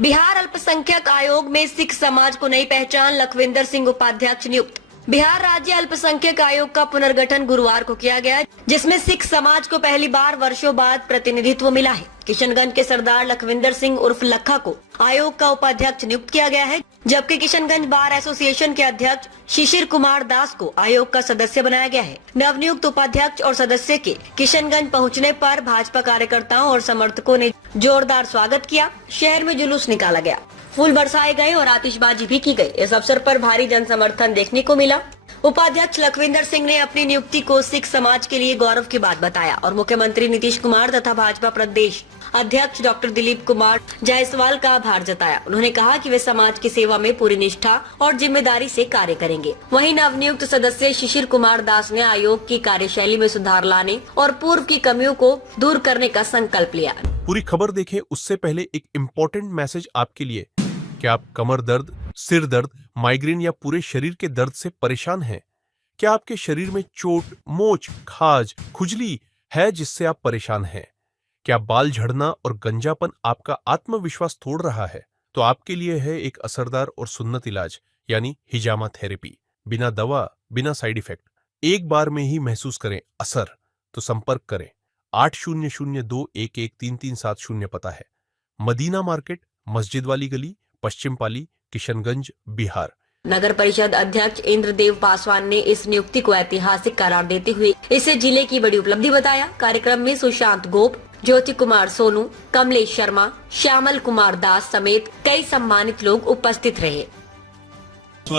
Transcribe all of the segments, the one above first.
बिहार अल्पसंख्यक आयोग में सिख समाज को नई पहचान, लखविंदर सिंह उपाध्यक्ष नियुक्त। बिहार राज्य अल्पसंख्यक आयोग का पुनर्गठन गुरुवार को किया गया, जिसमें सिख समाज को पहली बार वर्षों बाद प्रतिनिधित्व मिला है। किशनगंज के सरदार लखविंदर सिंह उर्फ लखा को आयोग का उपाध्यक्ष नियुक्त किया गया है, जबकि किशनगंज बार एसोसिएशन के अध्यक्ष शिशिर कुमार दास को आयोग का सदस्य बनाया गया है। नवनियुक्त उपाध्यक्ष और सदस्य के किशनगंज पहुंचने पर भाजपा कार्यकर्ताओं और समर्थकों ने जोरदार स्वागत किया। शहर में जुलूस निकाला गया, फूल बरसाए गए और आतिशबाजी भी की गई। इस अवसर पर भारी जन समर्थन देखने को मिला। उपाध्यक्ष लखविंदर सिंह ने अपनी नियुक्ति को सिख समाज के लिए गौरव की बात बताया और मुख्यमंत्री नीतीश कुमार तथा भाजपा प्रदेश अध्यक्ष डॉक्टर दिलीप कुमार जायसवाल का आभार जताया। उन्होंने कहा कि वे समाज की सेवा में पूरी निष्ठा और जिम्मेदारी से कार्य करेंगे। वहीं नवनियुक्त सदस्य शिशिर कुमार दास ने आयोग की कार्यशैली में सुधार लाने और पूर्व की कमियों को दूर करने का संकल्प लिया। पूरी खबर देखें उससे पहले एक इम्पोर्टेंट मैसेज आपके लिए। क्या आप कमर दर्द, सिर दर्द, माइग्रेन या पूरे शरीर के दर्द से परेशान हैं? क्या आपके शरीर में चोट, मोच, खाज, खुजली है जिससे आप परेशान हैं? क्या बाल झड़ना और गंजापन आपका आत्मविश्वास तोड़ रहा है? तो आपके लिए है एक असरदार और सुन्नत इलाज, यानी हिजामा थेरेपी। बिना दवा, बिना साइड इफेक्ट, एक बार में ही महसूस करें असर। तो संपर्क करें। 8002113370 पता है। मदीना मार्केट, मस्जिद वाली गली, पश्चिम पाली, किशनगंज, बिहार। नगर परिषद अध्यक्ष इंद्रदेव पासवान ने इस नियुक्ति को ऐतिहासिक करार देते हुए इसे जिले की बड़ी उपलब्धि बताया। कार्यक्रम में सुशांत गोप, ज्योति कुमार सोनू, कमलेश शर्मा, श्यामल कुमार दास समेत कई सम्मानित लोग उपस्थित रहे।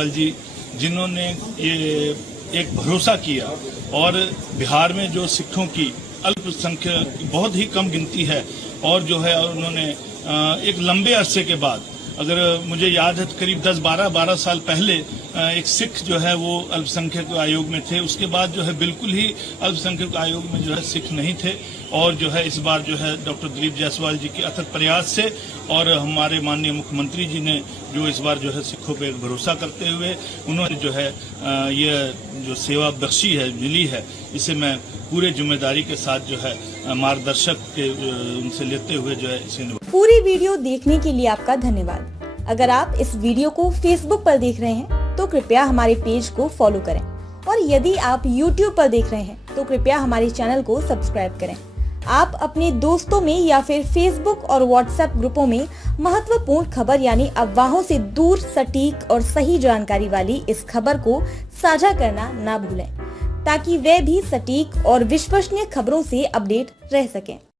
जी, जिन्होंने ये एक भरोसा किया और बिहार में जो सिखों की अल्पसंख्यक बहुत ही कम गिनती है और जो है उन्होंने एक लंबे अरसे के बाद, अगर मुझे याद है करीब 10-12 साल पहले एक सिख जो है वो अल्पसंख्यक आयोग में थे। उसके बाद जो है बिल्कुल ही अल्पसंख्यक आयोग में जो है सिख नहीं थे और जो है इस बार जो है डॉक्टर दिलीप जायसवाल जी के अथक प्रयास से और हमारे माननीय मुख्यमंत्री जी ने जो इस बार जो है सिखों पर एक भरोसा करते हुए उन्होंने जो है ये जो सेवा बख्शी है, मिली है, इसे मैं पूरे जिम्मेदारी के साथ जो है मार्गदर्शक के उनसे लेते हुए जो है इसे। पूरी वीडियो देखने के लिए आपका धन्यवाद। अगर आप इस वीडियो को फेसबुक पर देख रहे हैं तो कृपया हमारे पेज को फॉलो करें और यदि आप यूट्यूब पर देख रहे हैं तो कृपया हमारे चैनल को सब्सक्राइब करें। आप अपने दोस्तों में या फिर फेसबुक और व्हाट्सएप ग्रुपों में महत्वपूर्ण खबर यानी अफवाहों से दूर सटीक और सही जानकारी वाली इस खबर को साझा करना ना भूलें, ताकि वे भी सटीक और विश्वसनीय खबरों से अपडेट रह सकें।